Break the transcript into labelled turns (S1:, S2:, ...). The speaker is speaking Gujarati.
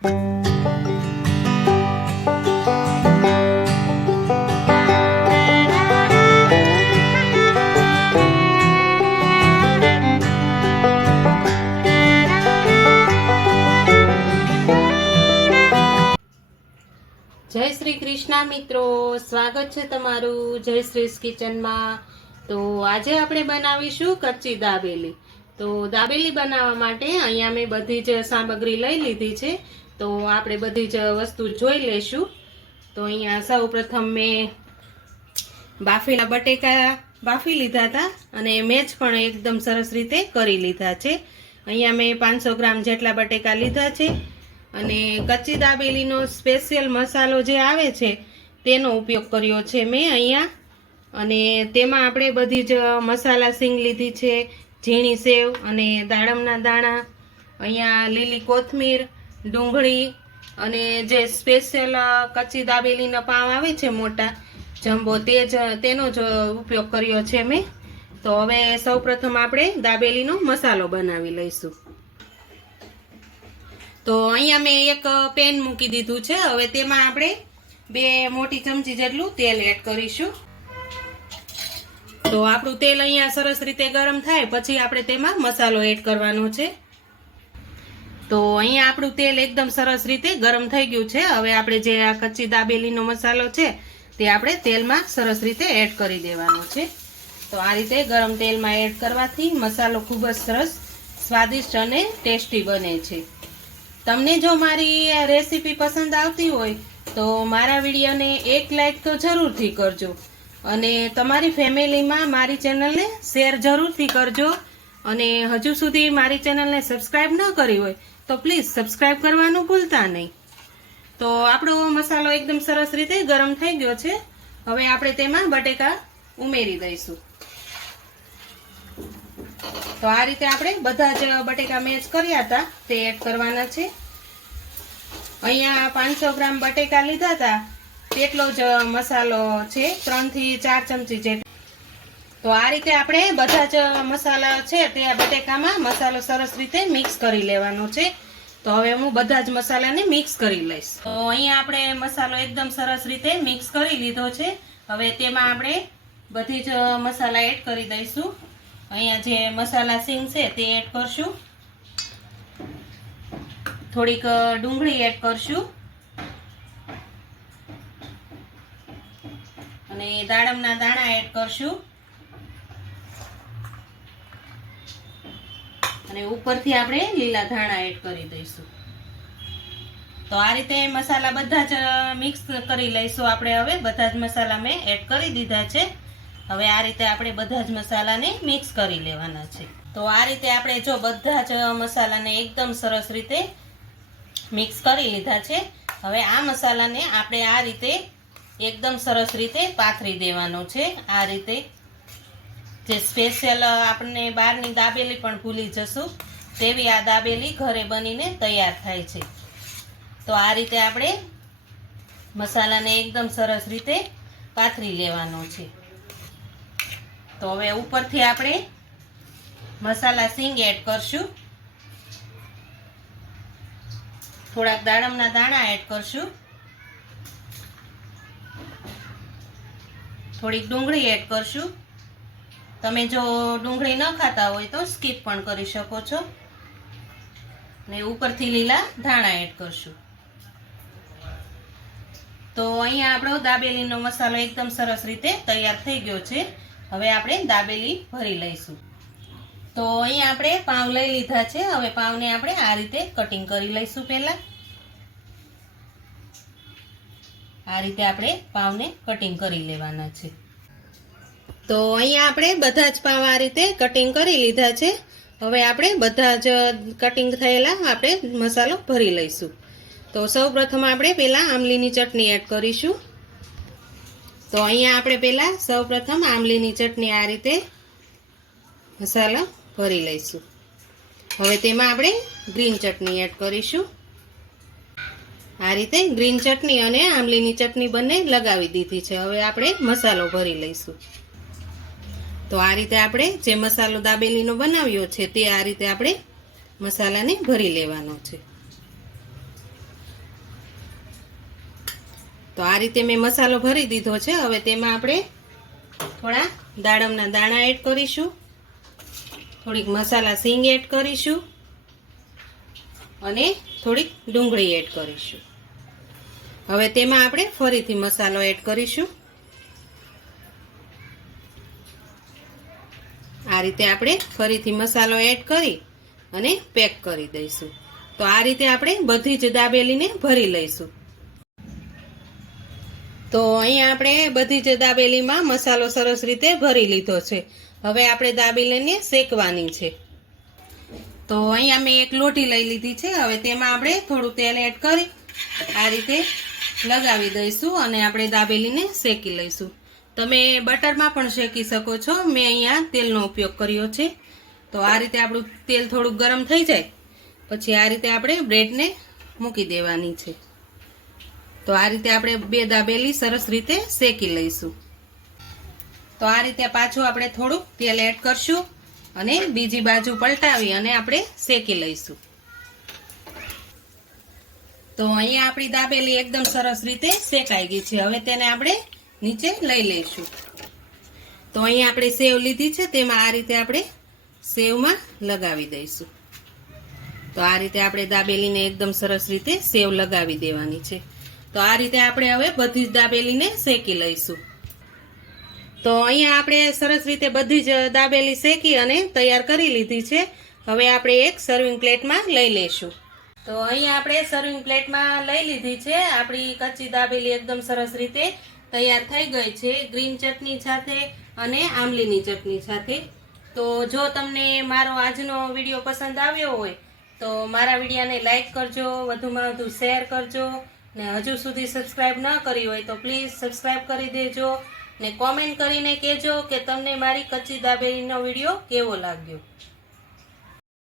S1: જય શ્રી કૃષ્ણ મિત્રો. સ્વાગત છે તમારું જય શ્રી કિચનમાં. તો આજે આપણે બનાવીશું કચ્ચી દાબેલી. તો દાબેલી બનાવવા માટે અહીંયા મેં બધી જ સામગ્રી લઈ લીધી છે. તો આપણે બધી જ વસ્તુ જોઈ લઈશું. તો અહીંયા સૌ પ્રથમ મેં બાફેલા બટેકા બાફી લીધા હતા અને મેચ પણ એકદમ સરસ રીતે કરી લીધા છે. અહીંયા મેં પાંચસો ગ્રામ જેટલા બટેકા લીધા છે અને કચ્ચી દાબેલીનો સ્પેશિયલ મસાલો જે આવે છે તેનો ઉપયોગ કર્યો છે મેં અહીંયા. અને તેમાં આપણે બધી જ મસાલા સિંગ લીધી છે ઝીણી સેવ અને દાડમના દાણા, અહીંયા લીલી કોથમીર, ડુંગળી અને જે સ્પેશિયલ કચ્ચી દાબેલીના પાવ આવે છે મોટા, જમ્બો તે જ, તેનો જ ઉપયોગ કર્યો છે મેં. તો હવે સૌપ્રથમ આપણે દાબેલીનો મસાલો બનાવી લઈશું. તો અહીંયા મેં એક પેન મૂકી દીધું છે. હવે તેમાં આપણે બે મોટી ચમચી જેટલું તેલ એડ કરીશું. તો આપણું તેલ અહીંયા સરસ રીતે ગરમ થાય, પછી આપણે તેમાં મસાલો એડ કરવાનો છે. તો અહીંયા આપણું તેલ એકદમ સરસ રીતે ગરમ થઈ ગયું છે. હવે આપણે જે આ કચ્ચી દાબેલીનો મસાલો છે, તે આપણે તેલમાં સરસ રીતે એડ કરી દેવાનો છે. તો આ રીતે ગરમ તેલમાં એડ કરવાથી મસાલો ખૂબ જ સરસ, સ્વાદિષ્ટ અને ટેસ્ટી બને છે. તમને જો મારી રેસીપી પસંદ આવતી હોય, તો મારા વિડીયોને એક લાઈક તો જરૂરથી કરજો. અને તમારી ફેમિલીમાં મારી ચેનલને શેર જરૂરથી કરજો. અને હજુ સુધી મારી ચેનલને સબસ્ક્રાઈબ ન કરી હોય તો પ્લીઝ સબસ્ક્રાઈબ કરવાનું ભૂલતા નહીં. તો આપણો મસાલો એકદમ સરસ રીતે ગરમ થઈ ગયો છે. હવે આપણે તેમાં બટેકા ઉમેરી દઈશું. તો આ રીતે આપણે બધા જ બટેકા મેચ કર્યા હતા. તે એડ કરવાના છે. અહીંયા પાંચસો ગ્રામ બટેકા લીધા હતા. તેટલો જ મસાલો છે, ત્રણથી ચાર ચમચી જેટલો. તો આ રીતે આપણે બધા જ મસાલા છે તે બટેકામાં મસાલો સરસ રીતે મિક્સ કરી લેવાનો છે. તો હવે હું બધા જ મસાલાને મિક્સ કરી લઈશ. તો અહીંયા આપણે મસાલો એકદમ સરસ રીતે મિક્સ કરી લીધો છે. હવે તેમાં આપણે બધી જ મસાલા એડ કરી દઈશું. અહીંયા જે મસાલા સિંગ છે તે એડ કરશું. થોડીક ડુંગળી એડ કરશું. અને દાડમના દાણા એડ કરશું. અને ઉપરથી આપણે લીલા ધાણા એડ કરી દઈશું. તો આ રીતે મસાલા બધા જ મિક્સ કરી લઈશું આપણે હવે. બધા જ મસાલા મેં એડ કરી દીધા છે. હવે આ રીતે આપણે બધા જ મસાલાને મિક્સ કરી લેવાના છે. તો આ રીતે આપણે જો બધા જ મસાલાને એકદમ સરસ રીતે મિક્સ કરી લીધા છે. હવે આ મસાલાને આપણે આ રીતે એકદમ સરસ રીતે પાથરી દેવાનો છે. આ રીતે જે સ્પેશિયલ આપણને બહારની દાબેલી પણ ભૂલી જશું, તેવી આ દાબેલી ઘરે બનીને તૈયાર થાય છે. તો આ રીતે આપણે મસાલાને એકદમ સરસ રીતે પાથરી લેવાનો છે. તો હવે ઉપરથી આપણે મસાલા સિંગ એડ કરશું. થોડાક દાડમના દાણા એડ કરશું. થોડીક ડુંગળી એડ કરશું. તમે જો ડુંગળી ન ખાતા હોય તો સ્કીપ પણ કરી શકો છો. ને ઉપરથી લીલા ધાણા એડ કરશું. તો અહીંયા આપણો દાબેલીનો મસાલો એકદમ સરસ રીતે તૈયાર થઈ ગયો છે. હવે આપણે દાબેલી ભરી લઈશું. તો અહીંયા આપણે પાવ લઈ લીધા છે. હવે પાવને આપણે આ રીતે કટિંગ કરી લઈશું પહેલા. આ રીતે આપણે પાવને કટિંગ કરી લેવાના છે. તો અહીંયા આપણે બધા જ પાવ આ રીતે કટિંગ કરી લીધા છે. હવે આપણે બધા જ કટિંગ થયેલા આપણે મસાલો ભરી લઈશું. તો સૌ પ્રથમ આપણે પહેલાં આમલીની ચટણી એડ કરીશું. તો અહીંયા આપણે પહેલાં સૌ પ્રથમ આમલીની ચટણી આ રીતે મસાલો ભરી લઈશું. હવે તેમાં આપણે ગ્રીન ચટણી એડ કરીશું. આ રીતે ગ્રીન ચટણી અને આમલીની ચટણી બંને લગાવી દીધી છે. હવે આપણે મસાલો ભરી લઈશું. તો આ રીતે આપણે જે મસાલો દાબેલીનો બનાવ્યો છે તે આ રીતે આપણે મસાલાને ભરી લેવાનો છે. તો આ રીતે મેં મસાલો ભરી દીધો છે. હવે તેમાં આપણે થોડા દાડમના દાણા એડ કરીશું. થોડીક મસાલા સિંગ એડ કરીશું. અને થોડીક ડુંગળી એડ કરીશું. હવે તેમાં આપણે ફરીથી મસાલો એડ કરીશું. આ રીતે આપણે ફરીથી મસાલો એડ કરી અને પેક કરી દઈશું. તો આ રીતે આપણે બધી જ દાબેલીને ભરી લઈશું. તો અહીંયા આપણે બધી જ દાબેલીમાં મસાલો સરસ રીતે ભરી લીધો છે. હવે આપણે દાબેલીને શેકવાની છે. તો અહીંયા મેં એક લોટી લઈ લીધી છે. હવે તેમાં આપણે થોડું તેલ એડ કરી આ રીતે લગાવી દઈશું અને આપણે દાબેલીને શેકી લઈશું. તમે બટરમાં પણ શેકી શકો છો. મેં અહીંયા તેલનો ઉપયોગ કર્યો છે. તો આ રીતે આપણું તેલ થોડુંક ગરમ થઈ જાય. પછી આ રીતે આપણે બ્રેડને મૂકી દેવાની છે. તો આ રીતે આપણે બે દાબેલી સરસ રીતે શેકી લઈશું. તો આ રીતે પાછું આપણે થોડુંક તેલ એડ કરશું અને બીજી બાજુ પલટાવી અને આપણે શેકી લઈશું. તો અહીંયા આપણી દાબેલી એકદમ સરસ રીતે શેકાઈ ગઈ છે. હવે તેને આપણે નીચે લઈ લઈશું. તો અહીંયા આપણે સેવ લીધી છે, તેમાં આ રીતે આપણે સેવમાં લગાવી દઈશું. તો આ રીતે આપણે દાબેલીને એકદમ સરસ રીતે સેવ લગાવી દેવાની છે. તો આ રીતે આપણે હવે બધી જ દાબેલીને શેકી લઈશું. તો અહીંયા આપણે સરસ રીતે બધી જ દાબેલી શેકી અને તૈયાર કરી લીધી છે. હવે આપણે એક સર્વિંગ પ્લેટમાં લઈ લઈશું. તો અહીંયા આપણે સર્વિંગ પ્લેટમાં લઈ લીધી છે. આપણી કચ્ચી દાબેલી એકદમ સરસ રીતે તૈયાર થઈ ગઈ છે. ગ્રીન ચટણી સાથે અને આમલીની ચટણી સાથે. તો જો તમને મારો આજનો વીડિયો પસંદ આવ્યો હોય, તો મારા વિડીયાને લાઈક કરજો, વધુમાં વધુ શેર કરજો, ને હજુ સુધી સબસ્ક્રાઈબ ન કરી હોય તો પ્લીઝ સબસ્ક્રાઈબ કરી દેજો, ને કોમેન્ટ કરીને કહેજો કે તમને મારી કચ્ચી દાબેલીનો વીડિયો કેવો લાગ્યો.